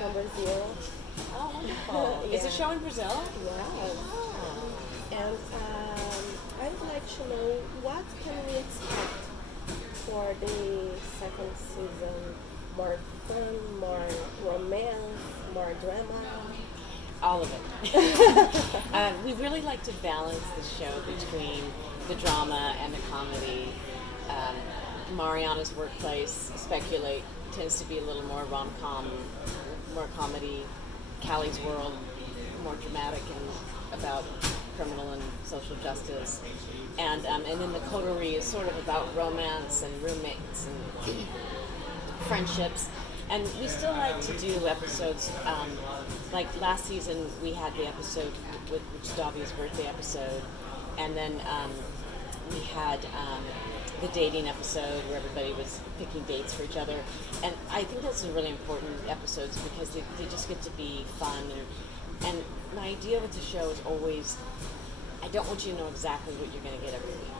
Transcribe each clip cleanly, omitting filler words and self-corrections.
from Brazil. Oh, wonderful. Yeah. Is the show in Brazil? Yeah. And I would like to know what can we expect for the second season? More fun, more romance, more drama. All of it. We really like to balance the show between the drama and the comedy. Mariana's workplace, Speculate, tends to be a little more rom-com, more comedy. Callie's World, more dramatic and about criminal and social justice. And then the Coterie is sort of about romance and roommates and friendships. And we still like to do episodes, like last season we had the episode, which is Davia's birthday episode, and then we had the dating episode where everybody was picking dates for each other. And I think those are really important episodes because they just get to be fun. And my idea with the show is always, I don't want you to know exactly what you're going to get every week.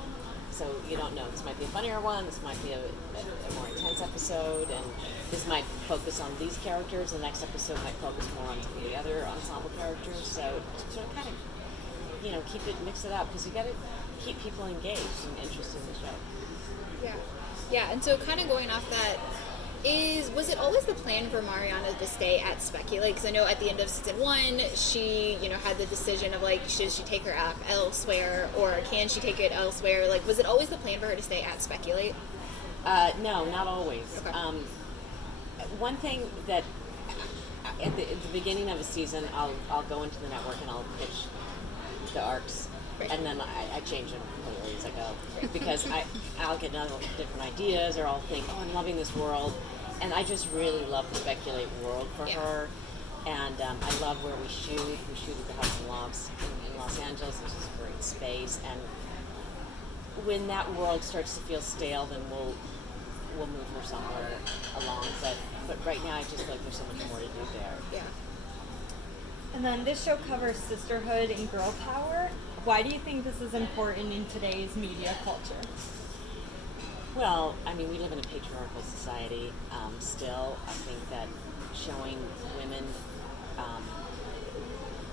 So you don't know. This might be a funnier one, this might be a more intense episode, and this might focus on these characters, the next episode might focus more on some of the other ensemble characters. So sort of kind of, mix it up, because you got to keep people engaged and interested in the show. Yeah, and so kind of going off that, was it always the plan for Mariana to stay at Speculate? Because I know at the end of season 1, she, had the decision of, should she take her app elsewhere, or can she take it elsewhere? Was it always the plan for her to stay at Speculate? No, not always. Okay. One thing that, at the beginning of a season, I'll go into the network and I'll pitch the arcs. Right. And then I change them completely as I go, because I'll get different ideas, or I'll think, I'm loving this world, and I just really love the Speculate world for her, and I love where we shoot. We shoot at the House and Lofts in Los Angeles, which is a great space, and when that world starts to feel stale, then we'll move her somewhere along, but right now I just like there's so much more to do there. Yeah. And then this show covers sisterhood and girl power. Why do you think this is important in today's media culture? Well, we live in a patriarchal society still. I think that showing women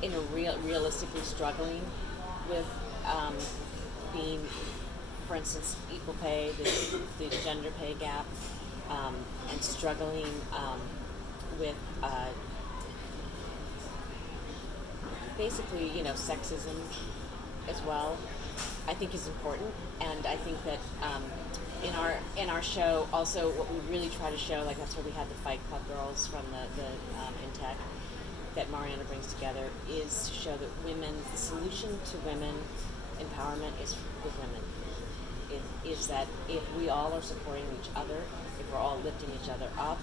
in a realistically struggling with being, for instance, equal pay, the gender pay gap, and struggling with basically, sexism as well, I think is important. And I think that in our show, also what we really try to show, that's where we had the Fight Club girls from the in tech that Mariana brings together, is to show that the solution to women empowerment is with women. It is that if we all are supporting each other, if we're all lifting each other up,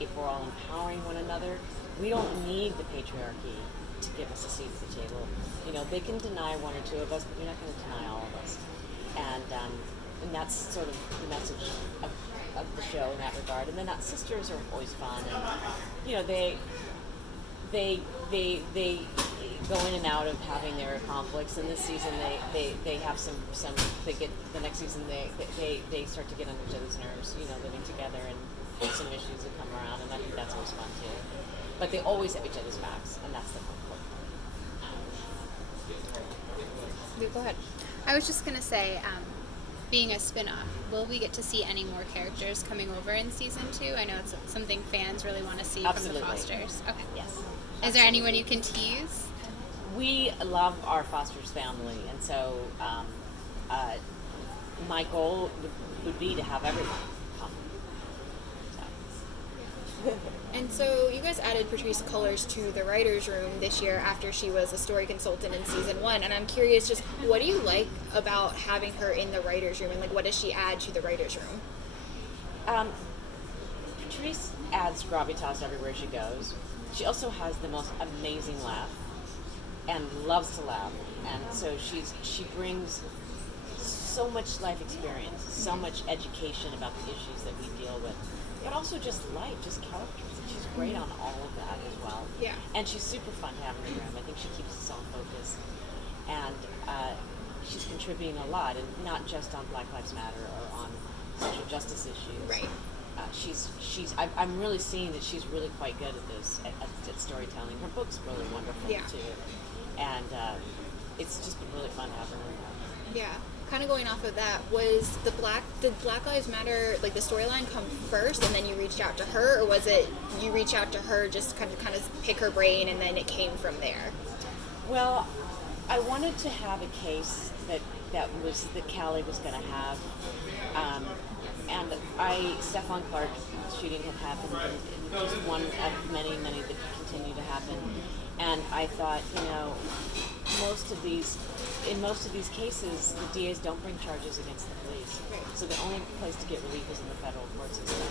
if we're all empowering one another, we don't need the patriarchy to give us a seat at the table. They can deny one or two of us, but you're not going to deny all of us. And that's sort of the message of the show in that regard. And then sisters are always fun, and they go in and out of having their conflicts. And this season they have some they get the next season they start to get on each other's nerves. Living together, and some issues that come around, and I think that's always fun too. But they always have each other's backs, and that's the fun part. Go ahead. I was just going to say, being a spin-off, will we get to see any more characters coming over in season 2? I know it's something fans really want to see. Absolutely. From the Fosters. Okay. Yes. Is there anyone you can tease? We love our Foster's family, and so my goal would be to have everyone come. So. And so you guys added Patrice Cullors to the writer's room this year after she was a story consultant in season 1. And I'm curious, just what do you like about having her in the writer's room, and what does she add to the writer's room? Therese adds gravitas everywhere she goes. She also has the most amazing laugh and loves to laugh. And so she brings so much life experience, so much education about the issues that we deal with, but also just life, just characters. And she's great on all of that as well. Yeah. And she's super fun to have in the room. I think she keeps us all focused. And she's contributing a lot, and not just on Black Lives Matter or on social justice issues. Right. I'm really seeing that she's really quite good at this, at storytelling. Her book's really wonderful Yeah. too, and it's just been really fun having her. Yeah. Kind of going off of that, did Black Lives Matter, like the storyline come first and then you reached out to her, or was it you reach out to her just kind of pick her brain and then it came from there? Well, I wanted to have a case that Callie was going to have, and Stefan Clark's shooting had happened, and it was one of many that continue to happen, and I thought, in most of these cases, the DAs don't bring charges against the police. Right. So the only place to get relief is in the federal court system.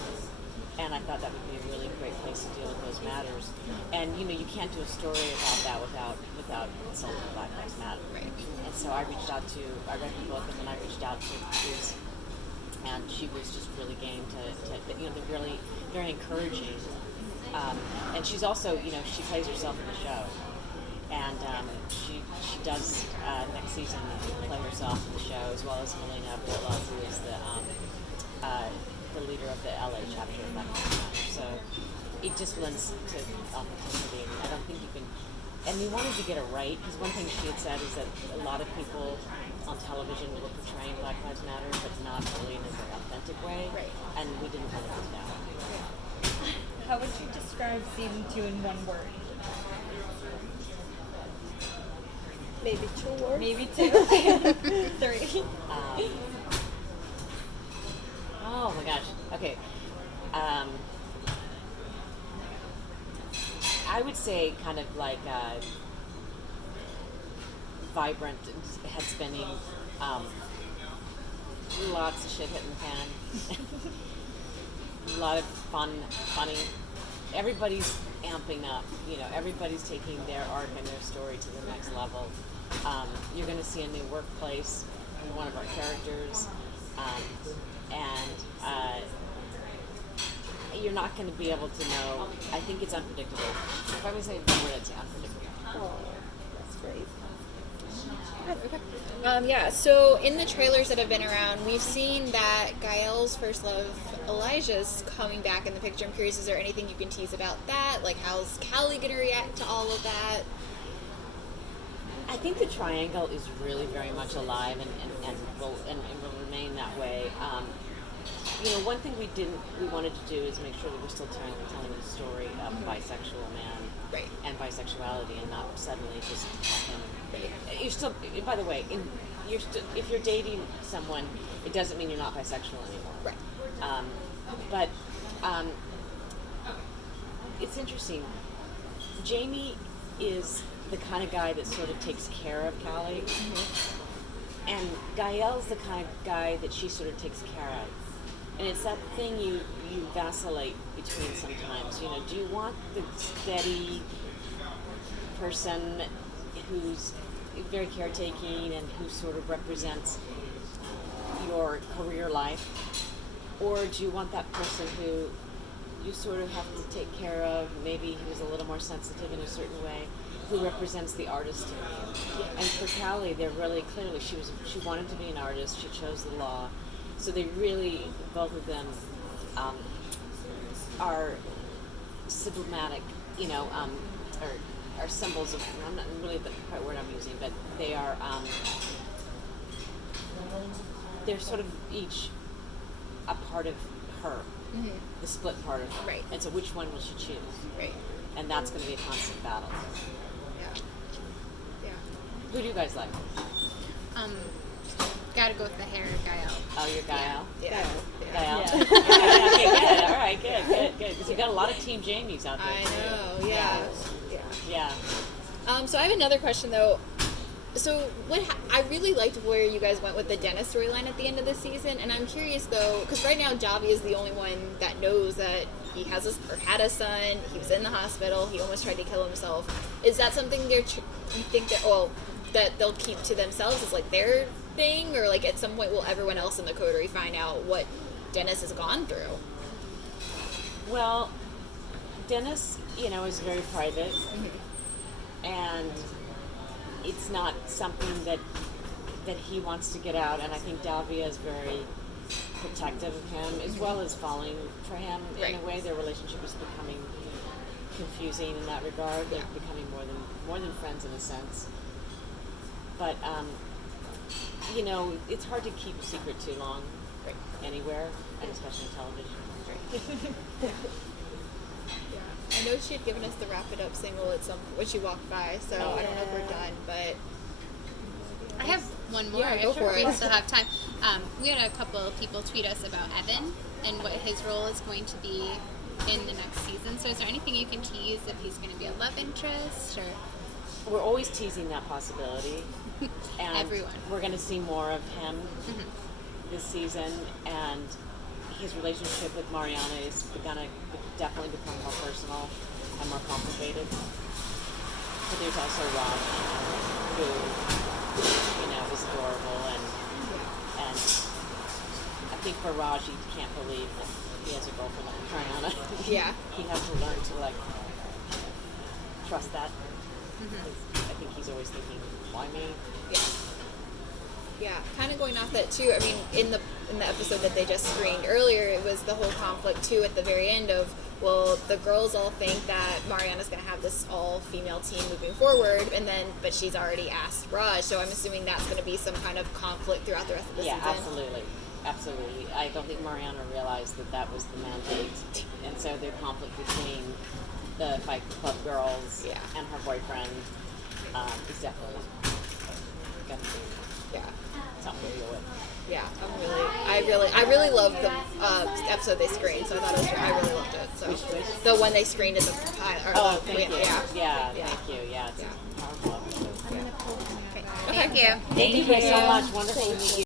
And I thought that would be a really great place to deal with those matters. And you can't do a story about that without consulting Black Lives Matter. Right. And so I read the book, and then I reached out to Therese, and she was just really game to they're really very encouraging. And she's also, she plays herself in the show. And she does next season play herself in the show, as well as Melina Abdullah, who is the leader of the LA chapter of Black Lives Matter. So it just lends to authenticity, and I don't think you can. And we wanted to get it right, because one thing she had said is that a lot of people on television were portraying Black Lives Matter, but not really in an authentic way. Right. And we didn't want to do that. How would you describe season 2 in one word? Maybe 2 words. Maybe 2. 3. Oh my gosh. Okay. I would say kind of like vibrant and head spinning. Lots of shit hitting the fan. A lot of funny. Everybody's amping up. Everybody's taking their arc and their story to the next level. You're going to see a new workplace in one of our characters, and you're not going to be able to know. I think it's unpredictable. If I was saying one word, I'd say unpredictable. Oh, that's great. Yeah, so in the trailers that have been around, we've seen that Gael's first love, Elijah's coming back in the picture. I'm curious, is there anything you can tease about that? Like, how's Callie going to react to all of that? I think the triangle is really very much alive and will remain that way. One thing we wanted to do is make sure that we're still telling the story of a bisexual man, Right. and bisexuality, and not suddenly just him. You're still, by the way, if you're dating someone, it doesn't mean you're not bisexual anymore. Right. But it's interesting. Jamie is the kind of guy that sort of takes care of Callie, and Gael's the kind of guy that she sort of takes care of. And it's that thing you vacillate between sometimes. Do you want the steady person who's very caretaking and who sort of represents your career life? Or do you want that person who you sort of have to take care of, maybe who's a little more sensitive in a certain way, who represents the artist in you? And for Callie, they're really clearly, she wanted to be an artist, she chose the law. So they really, both of them, are symptomatic, or are symbols of, I'm not really the right word I'm using, but they are, they're sort of each a part of her, the split part of her. Right. And so which one will she choose? Right. And that's going to be a constant battle. Yeah. Yeah. Who do you guys like? Gotta go with the hair, Gael. Oh, you're Gael? Yeah. Gael? Yeah. Okay, good. All right, good. Because you've got a lot of Team Jamies out there. I know. Yeah. Yeah. Yeah. So I have another question though. So I really liked where you guys went with the Dennis storyline at the end of the season, and I'm curious though, because right now Javi is the only one that knows that he had a son. He was in the hospital. He almost tried to kill himself. Is that something you think that they'll keep to themselves as like their thing, or like at some point will everyone else in the coterie find out what Dennis has gone through? Well, Dennis, is very private, and it's not something that he wants to get out. And I think Davia is very protective of him as well as falling for him in Right. a way. Their relationship is becoming confusing in that regard. They're becoming more than friends in a sense. But you know, it's hard to keep a secret too long anywhere, and especially on television. I know she had given us the Wrap It Up single at some when she walked by, so I don't know if we're done, but I have one more. Yeah, go if for it. we still have time. We had a couple of people tweet us about Evan and what his role is going to be in the next season. So is there anything you can tease if he's going to be a love interest or We're always teasing that possibility, and Everyone. we're going to see more of him this season, and his relationship with Mariana is going to definitely become more personal and more complicated. But there's also Raj, who is adorable, and I think for Raj, he can't believe that he has a girlfriend like Mariana. Yeah. He has to learn to trust that. I think he's always thinking, why me? yeah, kind of going off that too. I mean, in the episode that they just screened earlier, it was the whole conflict too at the very end of, well, the girls all think that Mariana's going to have this all-female team moving forward, but she's already asked Raj, so I'm assuming that's going to be some kind of conflict throughout the rest of the season. Absolutely. I don't think Mariana realized that was the mandate, and so the conflict between the Fight Club girls and her boyfriend is definitely going to be something to deal with. Yeah, I really loved the episode they screened, so I thought it was, I really loved it. So the one they screened at the pilot. Thank you. Yeah. Thank you. Yeah, it's a powerful episode. Thank you. Thank you guys so much. Wonderful to meet you.